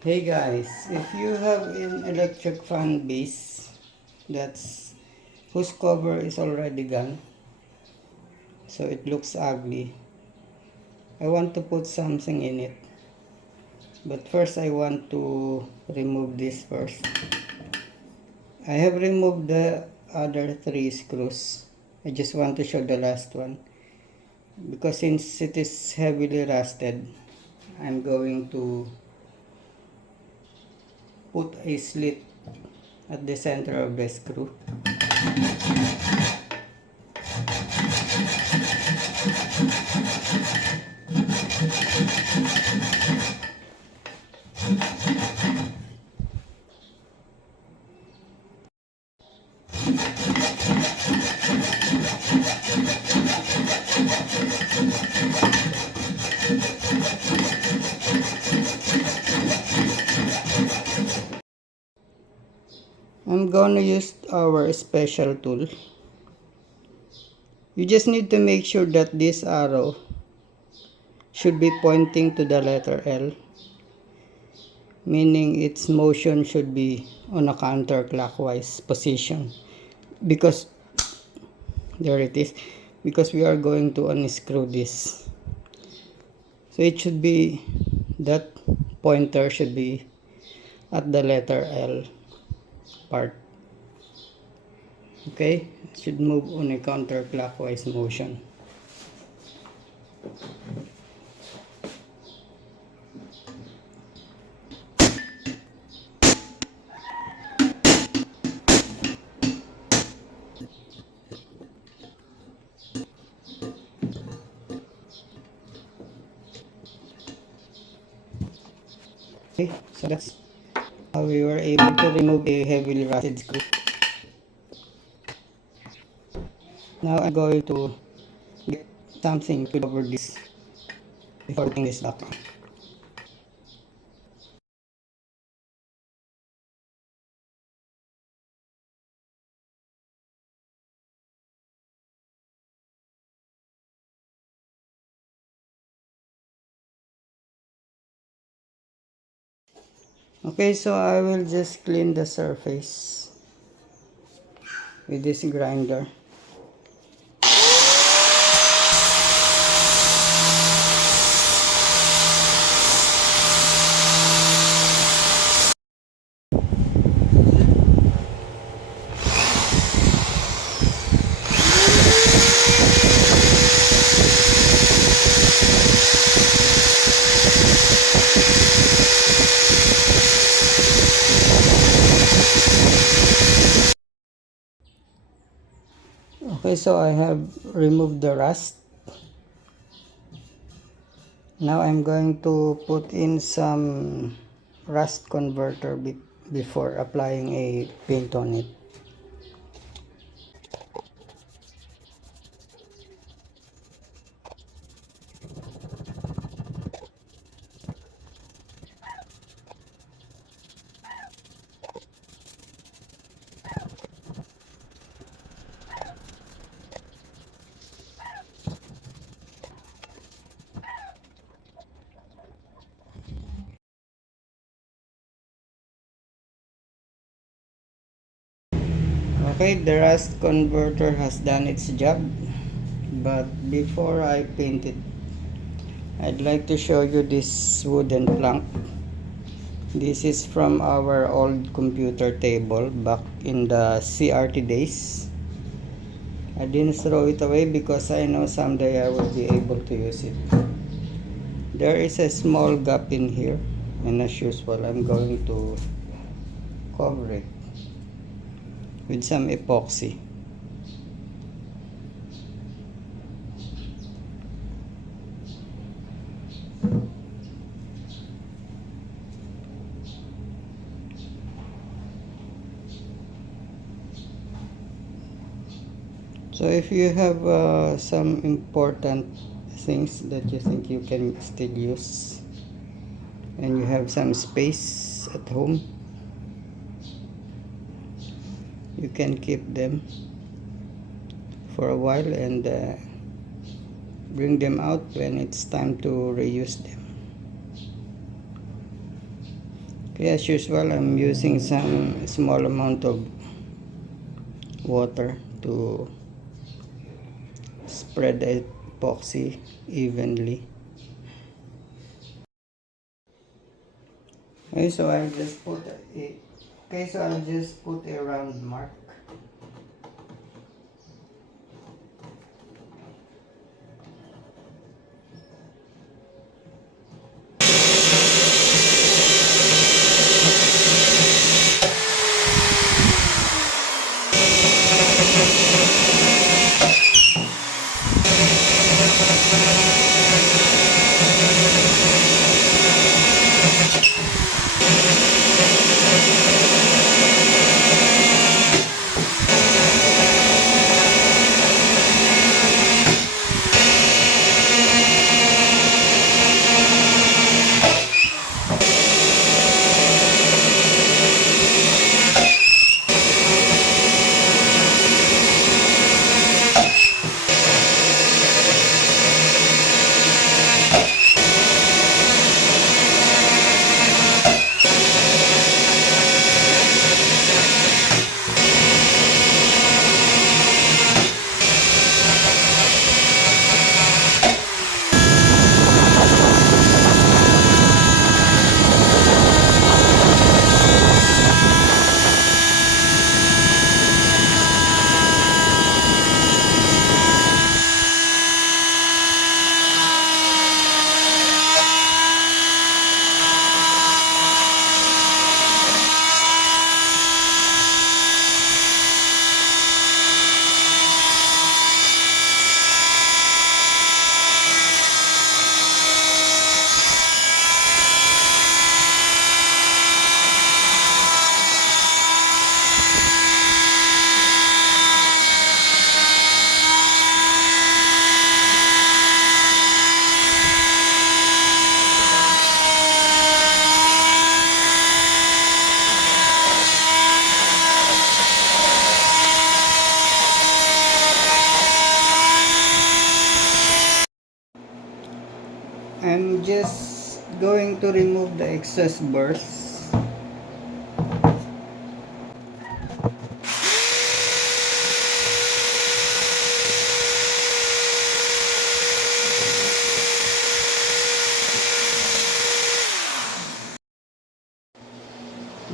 Hey guys, if you have an electric fan base that's whose cover is already gone, so it looks ugly, I want to put something in it. But first I want to remove this first. I have removed the other 3 screws. I just want to show the last one. Because since it is heavily rusted, I'm going to put a slit at the center of the screw. I'm gonna use our special tool. You just need to make sure that this arrow should be pointing to the letter L, meaning its motion should be on a counterclockwise position, because there it is, because we are going to unscrew this. So it should be, that pointer should be at the letter L part. Okay, it should move on a counterclockwise motion. Okay, so that's how we were able to remove a heavily rusted screw. Now I'm going to get something to cover this before putting this back on. Okay, so I will just clean the surface with this grinder. Okay, so I have removed the rust. Now I'm going to put in some rust converter before applying a paint on it. Okay, the rust converter has done its job, but before I paint it, I'd like to show you this wooden plank. This is from our old computer table back in the CRT days. I didn't throw it away because I know someday I will be able to use it. There is a small gap in here, and as usual I'm going to cover it with some epoxy. So if you have some important things that you think you can still use, and you have some space at home, you can keep them for a while and bring them out when it's time to reuse them. Okay, as usual, I'm using some small amount of water to spread the epoxy evenly. Okay, so I'll just put a round mark. I'm just going to remove the excess burrs.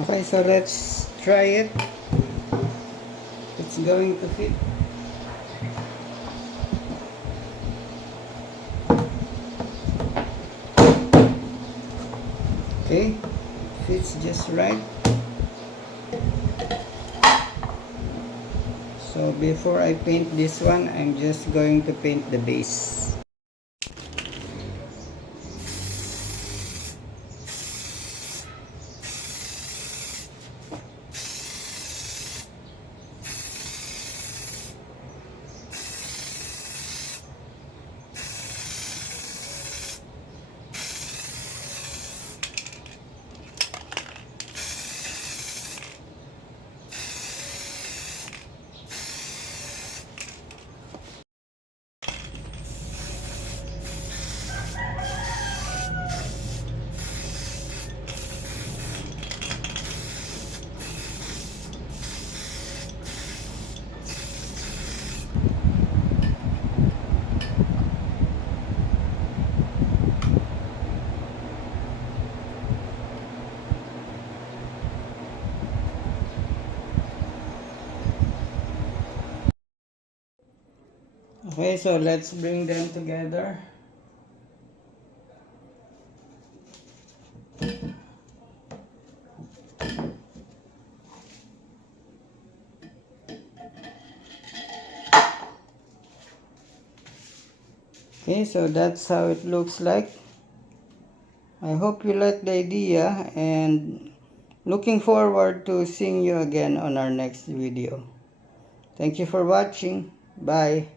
Okay, so let's try it. It's going to fit. Okay, fits just right. So before I paint this one, I'm just going to paint the base. Okay, so let's bring them together. Okay, so that's how it looks like. I hope you like the idea and looking forward to seeing you again on our next video. Thank you for watching. Bye.